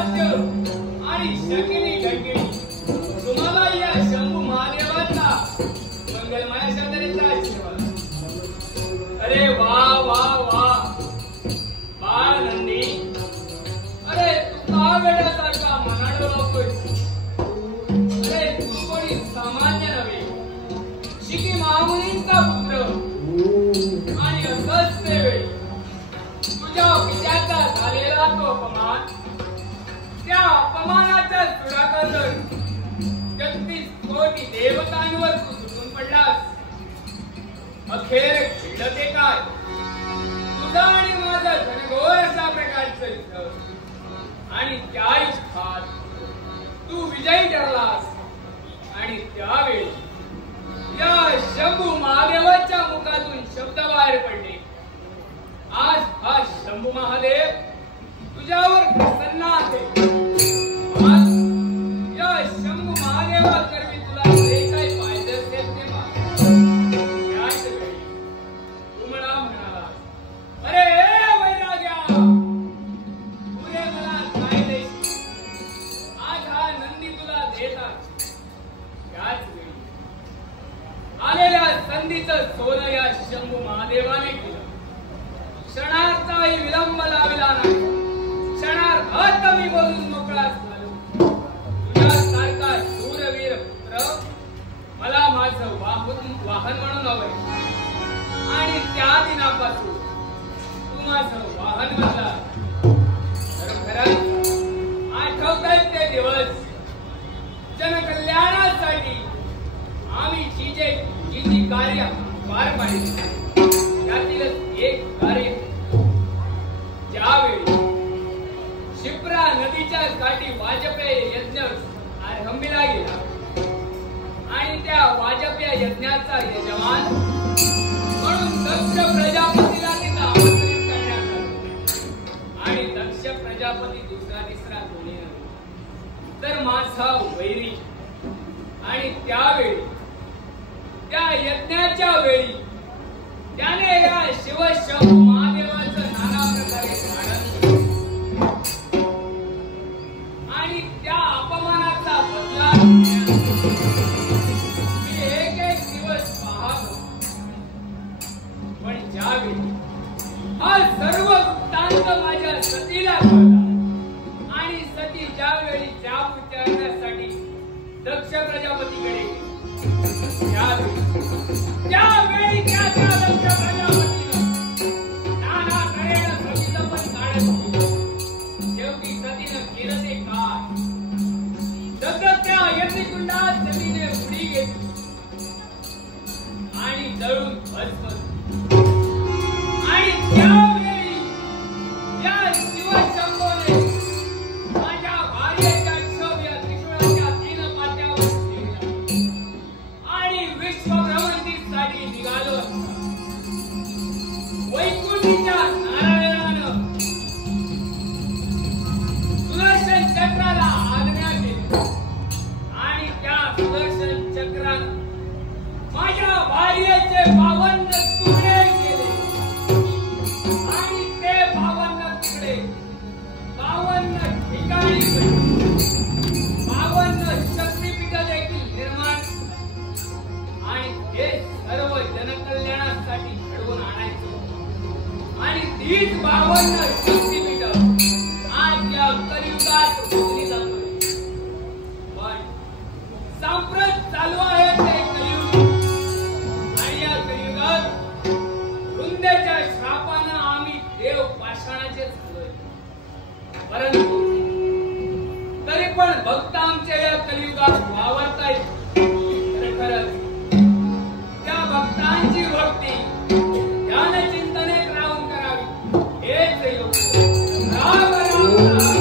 वाद्य आणि शकिनी घंटिणी तुम्हाला या शंभू महादेवाचा मंगलमय शब्दाचा आशीर्वाद. अरे वा वा वा बाळ नंदी, अरे तू का वेड्यासारखा मनाड वागतोयस? अरे तू कोणी सामान्य नव्हे, शिकी महामुनींचा पुत्र आणि असंच ते वेळी तुझ्या पित्याचा झालेला तो अपमान, त्या अपमानाचा सुराकंदर 33 कोटी देवतांवर तू सुटून पडलास. अखेर घडलं ते काय? तुझा आणि माझा घनघोर अशा प्रकारचं युद्ध आणि त्या युद्धात तू विजयी ठरलास. आणि त्यावेळी या शंभू महादेवाच्या मुखातून शब्द बाहेर पडले. आज हा शंभू महादेव तुझ्यावर प्रसन्न आहे. आज या शंभू महादेवाकरवी तुला जे काही पाहिजे असेल ते माग. याच वेळी तू मला म्हणालास, अरे वैराग्या, पुरे मला काय देशील? आज हा नंदी तुला देतात. याच वेळी आलेल्या संधीचं सोनं या शंभू महादेवाने केलं. क्षणाचाही विलंब लाविला नाही. क्षणार्धात मी बोलून मोकळा झालो. तुझ्यासारखा शूरवीर पुत्र मला माझं वाहन म्हणून हवंय. आणि त्या दिनापासून तू माझं वाहन बनला. तर खरंच आठवतायत ते दिवस, जनकल्याणासाठी आम्ही जी कार्य पार पाडली. त्यातीलच एक कार्य, ज्यावेळी शिप्रा नदीच्या काठी वाजपेय यज्ञ आरंभीला गेला आणि त्या वाजपेय यज्ञाचा यजमान म्हणून दक्ष प्रजापतीला तिथं आमंत्रित करण्यात आलं. आणि दक्ष प्रजापती दुसरा तिसरा कोणी नव्हे तर माझा वैरी. आणि त्यावेळी त्या यज्ञाच्या वेळी त्याने या शिवशंभू महादेवाचं नाना प्रकारे धारण केलं. आणि त्या अपमानाचा बदला मी एक दिवस पाहतो. पण ज्यावेळी हा सर्व वृत्तांत माझ्या सतीला कळला आणि सती ज्यावेळी जाब विचारण्यासाठी दक्ष प्रजापतीकडे गेली, त्यावेळी त्या दक्ष प्रजापतीनं नाना तऱ्हेनं सतीचं पण काढत केलं. शेवटी सतीनं केलं ते काय? सतत त्या यज्ञकुंडात सतीने उडी घेतली आणि जळून भस्म. आणि त्यावेळी या शिवशंभूने माझ्या भार्येच्या क्षोभ्य त्रिशूळाच्या 3 पात्यावर आणि विश्वभ्रमंतीसाठी निघालो असता वैकुंठीच्या नारायणानं सुदर्शन चक्राला आज्ञा केली. आणि त्या सुदर्शन चक्रानं माझ्या भार्येचे 52 तुकडे केले. आणि ते 52 तुकडे 52 ठिकाणी 52 शक्तिपीठ देखील निर्माण. आणि हे सर्व जनकल्याणासाठी घडवून आणायचं. आणि तीच 52 शक्तिपीठ आज या कलियुगात उतरली जातोय. पण सांप्रत चालू आहे ते कलियुग. आणि या कलियुगात वृंदेच्या श्रापानं आम्ही देव पाषाणाचे झालोय. परंतु तरी पण भक्त आमच्या या कलियुगात वावरतायत. खरंच त्या भक्तांची भक्ती ध्यान चिंतनेत राहून करावी हेच योग्य. राम राम राम राम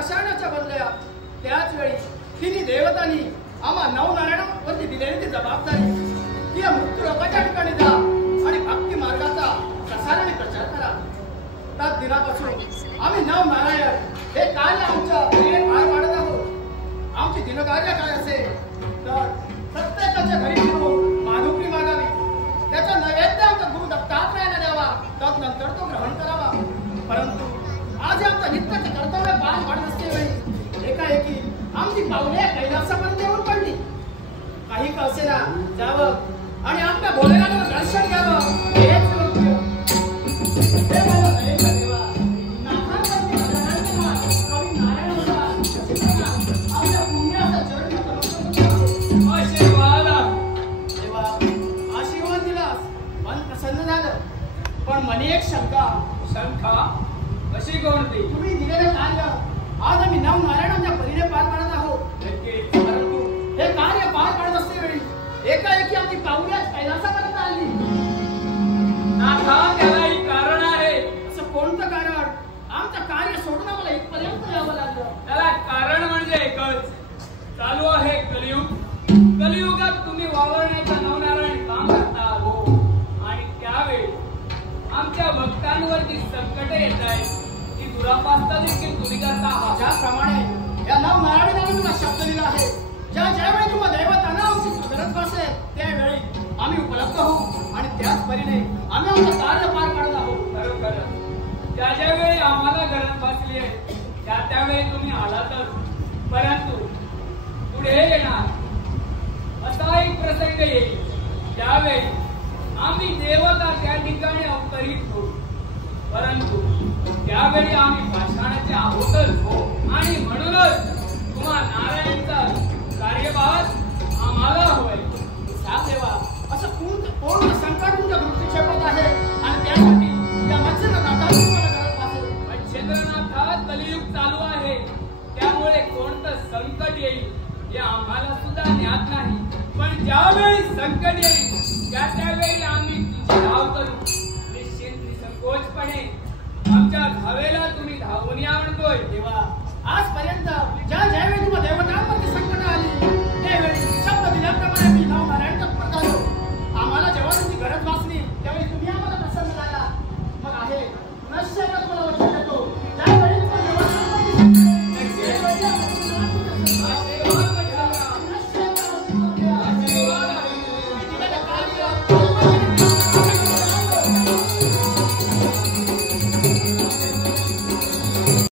पाषाणाच्या बनल्या त्याच वेळी तिन्ही देवतांनी आम्हा नवनारायणावरती दिलेली ती जबाबदारी ती या मृत्यू लोकांच्या ठिकाणी जा आणि भक्ती मार्गाचा प्रसार आणि प्रचार करा. त्याच दिनापासून आम्ही नवनारायण हे कार्य आमच्या घरी पार पाडत आहोत. आमची दिनकार्य काय असेल तर प्रत्येकाच्या घरी येऊन माधुकरी मागावी, त्याचा नैवेद्य आमचा गुरु दत्तात्रयाला द्यावा, तदनंतर तो ग्रहण करावा. परंतु आज आमचं नित्याचं कर्तव्य पार पाडत असतेवेळी एकाएकी आमची पावले कैलासापर्यंत येऊन पडली. काही का असेना जावं आणि आपल्या भोलेनाथावर दर्शन घ्यावं हेच योग्य. हे मला दयेचा देवा, नाथांवरती नारायणाचा मान, कवी नारायण होता, आपल्या पुण्याचा चरण आशीर्वाद देवा. आशीर्वाद दिलास, मन प्रसन्न झालं. पण मनी एक शंका. शंका अशी कोणती? तुम्ही दिलेलं कार्य आज आम्ही नवनारायणाच्या परीने पार पाडत आहोत. नक्कीच. परंतु हे कार्य पार पाडत असतेवेळी एकाएकी आमची पावल्याच कैलासापर्यंत आली. नाथा, त्यालाही कारण आहे. असं कोणतं कारण? आमचं कार्य सोडून आम्हाला इथपर्यंत यावं लागलं. त्याला कारण म्हणजे एकच. चालू आहे कलियुग. कलियुगात तुम्ही वावरण्याचा नवनारायण काम करता हो. आणि त्यावेळी आमच्या भक्तांवरती संकट येत आहे की दुरापास्ता देखील तुम्ही करता आहात. ज्याप्रमाणे या नवनारायणाने तुला शब्द दिला आहे, ज्यावेळी तुम्हाला दैवतांना आमची गरज भासेल त्यावेळी आम्ही उपलब्ध होऊ आणि त्याच परीने आम्ही आमचं कार्य पार पाडत आहोत. खरोखर ज्या वेळी आम्हाला गरज भासली आहे त्यावेळी तुम्ही आलातच. परंतु पुढे येणार असा एक प्रसंग येईल त्यावेळी आम्ही देवता त्या ठिकाणी अवतरित होऊ. परंतु त्यावेळी आम्ही पाषाणाचे आहोतच हो. आणि म्हणूनच तुम्हा नारायणचा कार्यभार आम्हाला हवंय. देवा, असं कोण संकट तुमच्या दृष्टिक्षेपात आहे आणि त्यासाठी या मच्छिंद्रनाथाची तुम्हाला गरज भासेल. मच्छिंद्रनाथ, कलियुग चालू आहे त्यामुळे कोणतं संकट येईल हे आम्हाला सुद्धा ज्ञात नाही. पण ज्यावेळी संकट येईल त्यावेळी आम्ही तुमची धाव करू. निश्चित निसंकोचपणे आमच्या धावेला तुम्ही धावून या म्हणतोय. देवा, आजपर्यंत ज्यावेळी तुम्हाला देवतांमध्ये